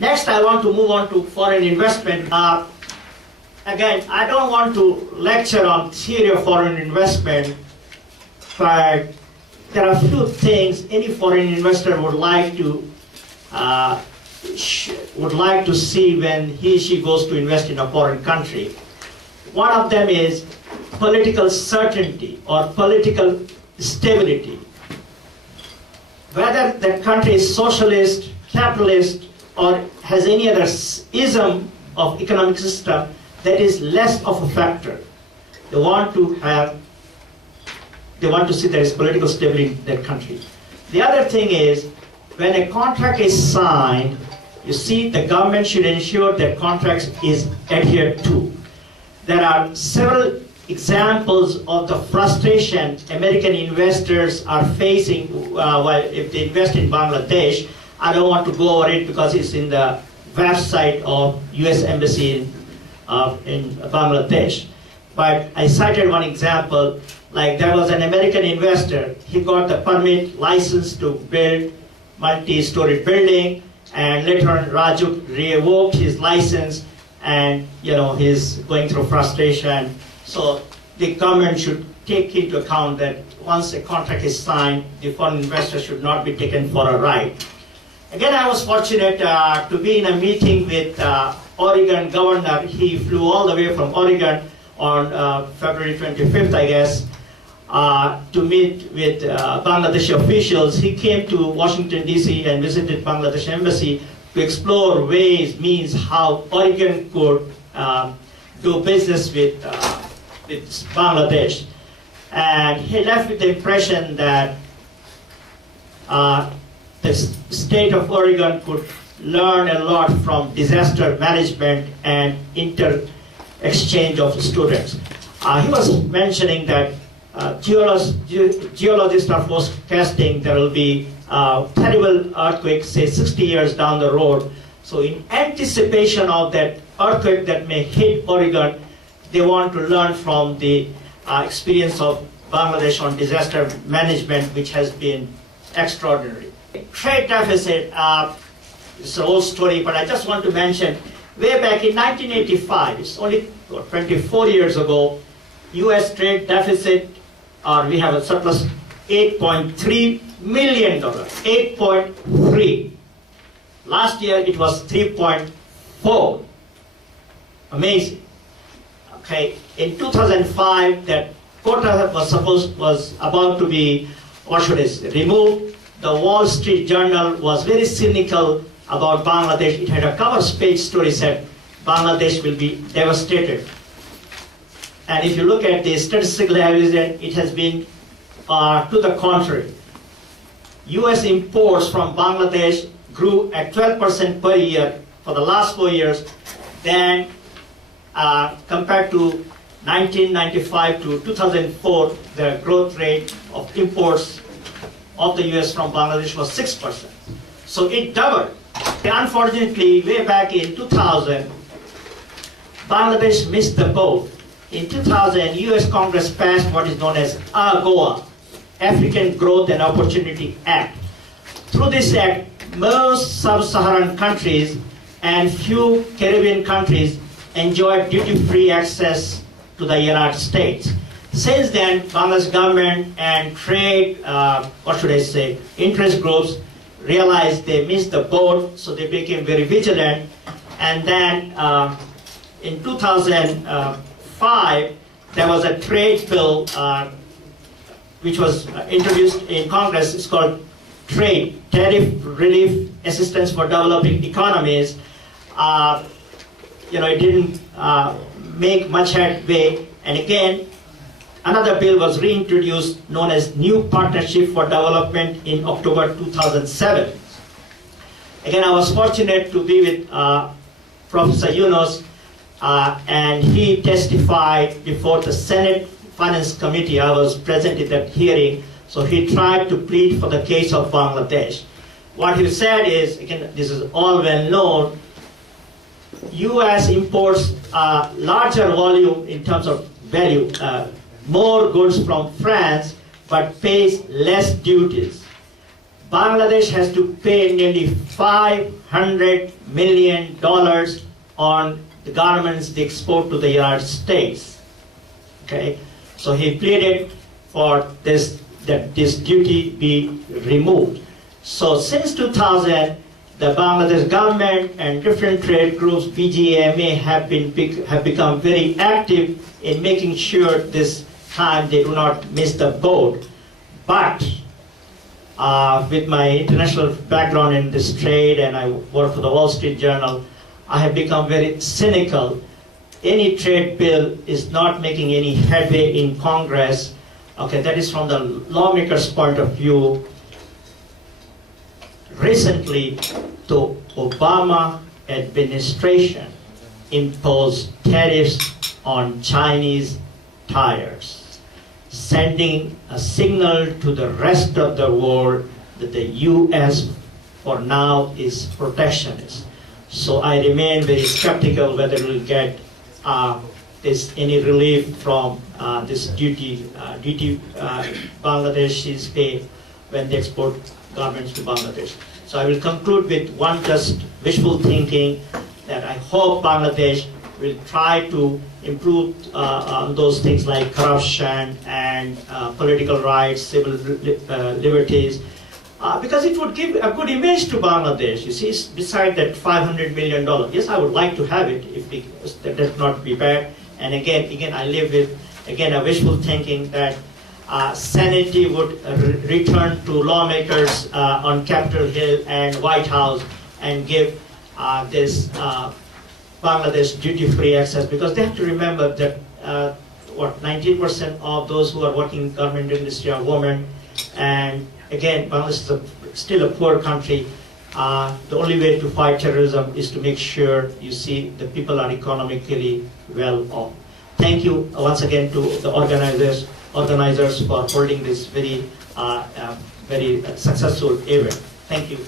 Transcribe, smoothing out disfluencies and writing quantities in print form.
Next, I want to move on to foreign investment. Again, I don't want to lecture on theory of foreign investment, but there are a few things any foreign investor would like to see when he or she goes to invest in a foreign country. One of them is political certainty or political stability. Whether that country is socialist, capitalist, or has any other ism of economic system, that is less of a factor. They want to see there is political stability in that country. The other thing is, when a contract is signed, you see the government should ensure that contract is adhered to. There are several examples of the frustration American investors are facing if they invest in Bangladesh. I don't want to go over it because it's in the website of U.S. Embassy in Bangladesh. But I cited one example, like there was an American investor, he got the permit license to build multi-story building, and later on Raju revoked his license, and he's going through frustration. So the government should take into account that once a contract is signed, the foreign investor should not be taken for a ride. Again, I was fortunate to be in a meeting with Oregon governor. He flew all the way from Oregon on February 25th, I guess, to meet with Bangladeshi officials. He came to Washington, D.C. and visited Bangladesh Embassy to explore ways, means how Oregon could do business with Bangladesh. And he left with the impression that the state of Oregon could learn a lot from disaster management and inter-exchange of students. He was mentioning that geologists are forecasting there will be terrible earthquake, say 60 years down the road. So in anticipation of that earthquake that may hit Oregon, they want to learn from the experience of Bangladesh on disaster management, which has been extraordinary. Trade deficit, it's an old story, but I just want to mention, way back in 1985, it's only 24 years ago, U.S. trade deficit, we have a surplus $8.3 million, 8.3. Last year it was 3.4. Amazing. Okay, in 2005, that quota was about to be, removed. The Wall Street Journal was very cynical about Bangladesh. It had a cover page story said Bangladesh will be devastated. And if you look at the statistical evidence, it has been to the contrary. U.S. imports from Bangladesh grew at 12% per year for the last 4 years. Then compared to 1995 to 2004, the growth rate of imports of the U.S. from Bangladesh was 6%. So it doubled. Unfortunately, way back in 2000, Bangladesh missed the boat. In 2000, U.S. Congress passed what is known as AGOA, African Growth and Opportunity Act. Through this act, most sub-Saharan countries and few Caribbean countries enjoyed duty-free access to the United States. Since then, Bangladesh government and trade, interest groups realized they missed the boat, so they became very vigilant. And then in 2005, there was a trade bill which was introduced in Congress. It's called Tariff Relief Assistance for Developing Economies. It didn't make much headway. And again, another bill was reintroduced known as New Partnership for Development in October 2007. Again, I was fortunate to be with Professor Yunus, and he testified before the Senate Finance Committee. I was present at that hearing, so he tried to plead for the case of Bangladesh. What he said is, again, this is all well known, U.S. imports a larger volume in terms of value, more goods from France, but pays less duties. Bangladesh has to pay nearly $500 million on the garments they export to the United States. Okay, so he pleaded for this, that this duty be removed. So since 2000, the Bangladesh government and different trade groups, BGMA, have become very active in making sure this time they do not miss the boat. But with my international background in this trade, and I work for the Wall Street Journal, I have become very cynical. Any trade bill is not making any headway in Congress. Okay, that is from the lawmakers' point of view. Recently, the Obama administration imposed tariffs on Chinese tires, sending a signal to the rest of the world that the U.S. for now is protectionist. So I remain very skeptical whether we'll get any relief from this duty Bangladeshis pay when they export garments to Bangladesh. So I will conclude with one just wishful thinking that I hope Bangladesh will try to improve on those things like corruption and political rights, civil liberties, because it would give a good image to Bangladesh. You see, beside that $500 million, yes, I would like to have it if that does not be bad. And again, I live with a wishful thinking that sanity would return to lawmakers on Capitol Hill and White House and give this Bangladesh duty-free access, because they have to remember that 19% of those who are working in government industry are women, and again, Bangladesh is still a poor country. The only way to fight terrorism is to make sure you see the people are economically well off. Thank you once again to the organizers for holding this very successful event. Thank you.